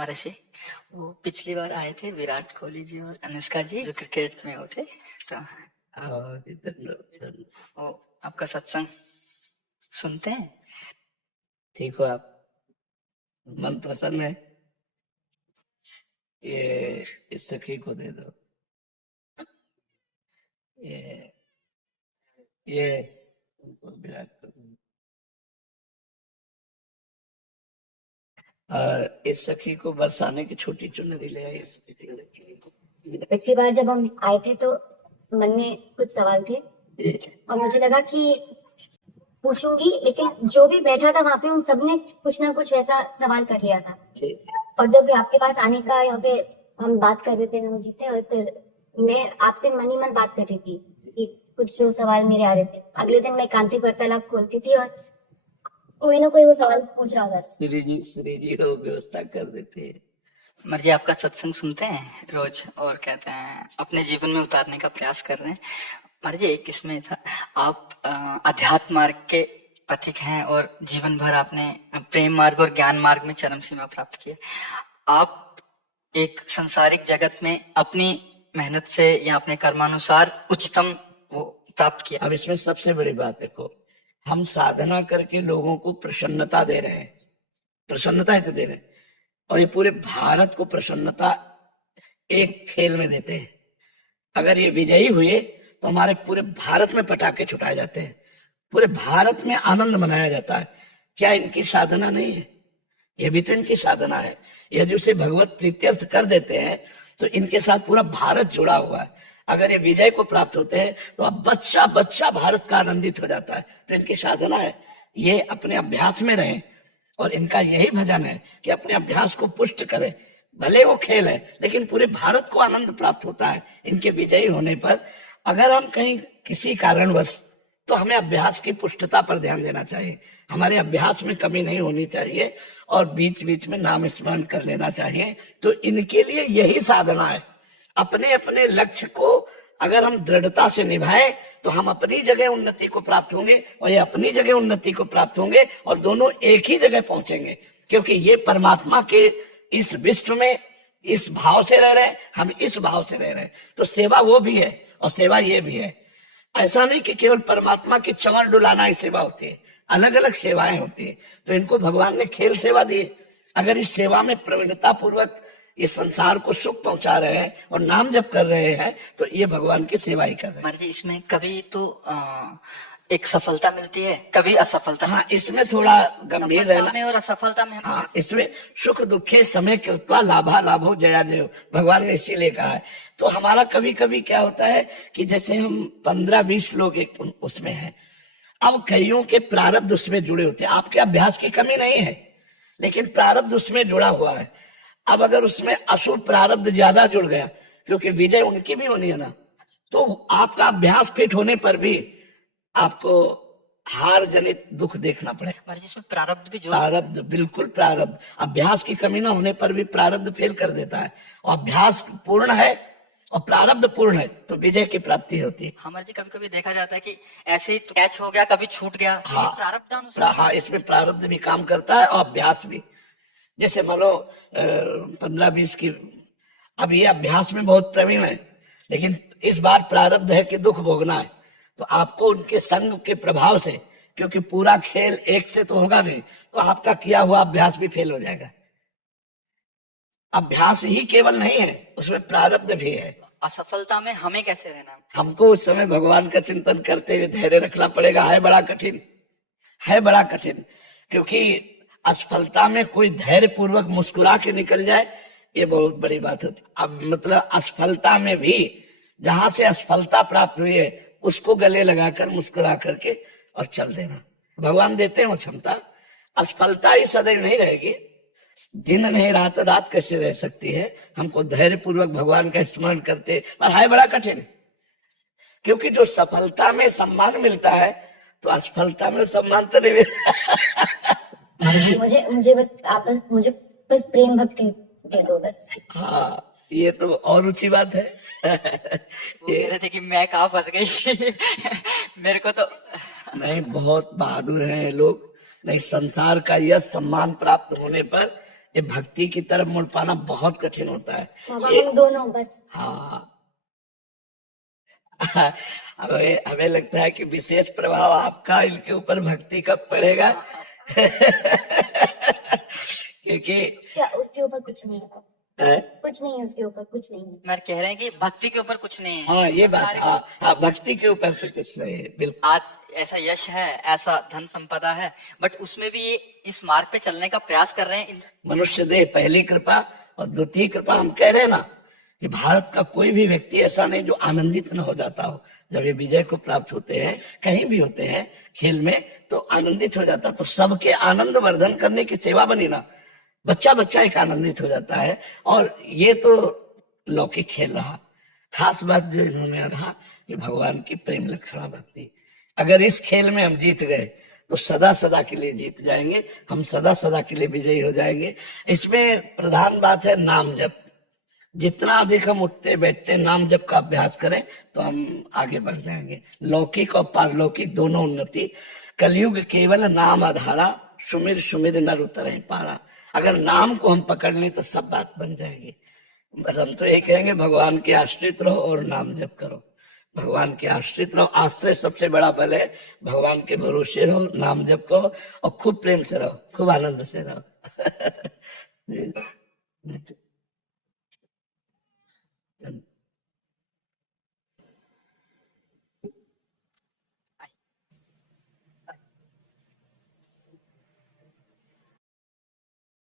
महर्षि, वो पिछली बार आए थे विराट कोहली जी और अनुष्का जी जो क्रिकेट में होते, तो वो आपका सत्संग सुनते हैं। ठीक हो आप? मन प्रसन्न है? ये इस सखी को दे दो। ये विराट कोहली और इस सखी को बरसाने की छोटी चुनरी ले आई। पिछली बार जब हम आए थे तो मन में कुछ सवाल थे और मुझे लगा कि पूछूंगी, लेकिन जो भी बैठा था वहाँ पे उन सबने कुछ ना कुछ वैसा सवाल कर लिया था। और जब भी आपके पास आने का यहाँ पे हम बात कर रहे थे नमो जी से, और फिर मैं आपसे मन ही मन बात कर रही थी कि कुछ जो सवाल मेरे आ रहे थे। अगले दिन मैं कांति वार्तालाप खोलती थी और कोई ना कोई वो सवाल पूछ रहा था। श्री जी को व्यवस्था कर देते हैं। मर्जी आपका सत्संग सुनते हैं रोज और कहते हैं अपने जीवन में उतारने का प्रयास कर रहे हैं। मर्जी एक इसमें था, आप अध्यात्म मार्ग के पथिक हैं और जीवन भर आपने प्रेम मार्ग और ज्ञान मार्ग में चरम सीमा प्राप्त की। आप एक संसारिक जगत में अपनी मेहनत से या अपने कर्मानुसार उच्चतम वो प्राप्त किया। अब इसमें सबसे बड़ी बात देखो, हम साधना करके लोगों को प्रसन्नता दे रहे हैं, प्रसन्नता ही तो दे रहे हैं, और ये पूरे भारत को प्रसन्नता एक खेल में देते हैं। अगर ये विजयी हुए तो हमारे पूरे भारत में पटाखे छुटाए जाते हैं, पूरे भारत में आनंद मनाया जाता है। क्या इनकी साधना नहीं है? ये भी तो इनकी साधना है। यदि उसे भगवत प्रीत्यर्थ कर देते हैं तो इनके साथ पूरा भारत जुड़ा हुआ है। अगर ये विजय को प्राप्त होते हैं तो अब बच्चा बच्चा भारत का आनंदित हो जाता है। तो इनकी साधना है, ये अपने अभ्यास में रहें और इनका यही भजन है कि अपने अभ्यास को पुष्ट करें। भले वो खेल है लेकिन पूरे भारत को आनंद प्राप्त होता है इनके विजयी होने पर। अगर हम कहीं किसी कारणवश, तो हमें अभ्यास की पुष्टता पर ध्यान देना चाहिए। हमारे अभ्यास में कमी नहीं होनी चाहिए और बीच बीच में नाम स्मरण कर लेना चाहिए। तो इनके लिए यही साधना है। अपने अपने लक्ष्य को अगर हम दृढ़ता से निभाएं तो हम अपनी जगह उन्नति को प्राप्त होंगे और ये अपनी जगह उन्नति को प्राप्त होंगे और दोनों एक ही जगह पहुंचेंगे। क्योंकि ये परमात्मा के इस विश्व में इस भाव से रह रहे हैं, हम इस भाव से रह रहे हैं। तो सेवा वो भी है और सेवा ये भी है। ऐसा नहीं कि केवल परमात्मा की चमर डुलाना ही सेवा होती है, अलग अलग सेवाएं होती है। तो इनको भगवान ने खेल सेवा दी। अगर इस सेवा में प्रवीणता पूर्वक ये संसार को सुख पहुंचा रहे हैं और नाम जप कर रहे हैं तो ये भगवान की सेवा ही कर रहे हैं। मर्जी इसमें कभी तो एक सफलता मिलती है, कभी असफलता। हाँ, इसमें थोड़ा गंभीर रहना में और असफलता में। हाँ, इसमें सुख दुखे समय कृत्वा लाभा लाभो जया जयो, भगवान ने इसीलिए कहा है। तो हमारा कभी कभी क्या होता है कि जैसे हम 15-20 लोग एक उसमें हैं, अब कईयों के प्रारब्ध उसमें जुड़े होते हैं। आपके अभ्यास की कमी नहीं है लेकिन प्रारब्ध उसमें जुड़ा हुआ है। अब अगर उसमें अशुभ प्रारब्ध ज्यादा जुड़ गया, क्योंकि विजय उनकी भी होनी है ना, तो आपका अभ्यास फिट होने पर भी आपको हार जनित दुख देखना पड़ेगा। जिसमें प्रारब्ध भी प्रारब्ध, बिल्कुल प्रारब्ध। अभ्यास की कमी ना होने पर भी प्रारब्ध फेल कर देता है। और अभ्यास पूर्ण है और प्रारब्ध पूर्ण है तो विजय की प्राप्ति होती है। हमारे जी कभी कभी देखा जाता है कि ऐसे ही कैच हो गया, कभी छूट गया। हाँ, प्रारब्ध हाँ, इसमें प्रारब्ध भी काम करता है और अभ्यास भी। जैसे मान लो 15-20 की, अब ये अभ्यास में बहुत प्रवीण है लेकिन इस बार प्रारब्ध है कि दुख भोगना है, तो आपको उनके संग के प्रभाव से, क्योंकि पूरा खेल एक से तो होगा नहीं, तो आपका किया हुआ अभ्यास भी फेल हो जाएगा। अभ्यास ही केवल नहीं है, उसमें प्रारब्ध भी है। असफलता में हमें कैसे रहना? हमको उस समय भगवान का चिंतन करते हुए धैर्य रखना पड़ेगा। है बड़ा कठिन, है बड़ा कठिन, क्योंकि असफलता में कोई धैर्य पूर्वक मुस्कुरा के निकल जाए, ये बहुत बड़ी बात होती। अब मतलब असफलता में भी जहां से असफलता प्राप्त हुई है उसको गले लगाकर मुस्कुरा करके और चल देना। भगवान देते हैं वो क्षमता। असफलता ही सदैव नहीं रहेगी, दिन नहीं रात, रात कैसे रह सकती है। हमको धैर्य पूर्वक भगवान का स्मरण करते, पर है बड़ा कठिन, क्योंकि जो सफलता में सम्मान मिलता है तो असफलता में सम्मान तो नहीं मिलता। मुझे बस आप मुझे बस प्रेम भक्ति दे दो बस। हाँ, ये तो और ऊंची बात है। वो कह रहे थे कि मैं कहाँ फंस गई। मेरे को तो नहीं, बहुत बहादुर हैं लोग। नहीं, संसार का यह सम्मान प्राप्त होने पर ये भक्ति की तरफ मुड़ पाना बहुत कठिन होता है। बाबा ये हम दोनों बस। हाँ हमें लगता है कि विशेष प्रभाव आपका इनके ऊपर भक्ति का पड़ेगा क्योंकि क्या उसके ऊपर कुछ नहीं है, है? कुछ नहीं है उसके ऊपर, कुछ नहीं है। मैं कह रहे हैं कि भक्ति के ऊपर कुछ नहीं है। हाँ ये बात, सारे- हाँ भक्ति के ऊपर तो कुछ नहीं है, बिल्कुल। आज ऐसा यश है, ऐसा धन संपदा है, बट उसमें भी ये इस मार्ग पे चलने का प्रयास कर रहे हैं। मनुष्य देह पहली कृपा और द्वितीय कृपा। हम कह रहे हैं ना कि भारत का कोई भी व्यक्ति ऐसा नहीं जो आनंदित न हो जाता हो जब ये विजय को प्राप्त होते हैं, कहीं भी होते हैं खेल में, तो आनंदित हो जाता। तो सबके आनंद वर्धन करने की सेवा बनी ना, बच्चा बच्चा एक आनंदित हो जाता है। और ये तो लौकिक खेल रहा। खास बात जो इन्होंने रहा कि भगवान की प्रेम लक्षणा भक्ति, अगर इस खेल में हम जीत गए तो सदा सदा के लिए जीत जाएंगे, हम सदा सदा के लिए विजयी हो जाएंगे। इसमें प्रधान बात है नाम जप। जितना अधिक हम उठते बैठते नाम जप का अभ्यास करें तो हम आगे बढ़ जाएंगे। लौकिक और पारलौकिक दोनों उन्नति। कलयुग केवल नाम आधारा, सुमिर सुमिर नर उतरे पारा। अगर नाम को हम पकड़ लें तो सब बात बन जाएगी। बस हम तो ये कहेंगे भगवान के आश्रित रहो और नाम जप करो, भगवान के आश्रित रहो। आश्रय सबसे बड़ा बल है। भगवान के भरोसे रहो, नाम जप करो और खूब प्रेम से रहो, खूब आनंद से रहो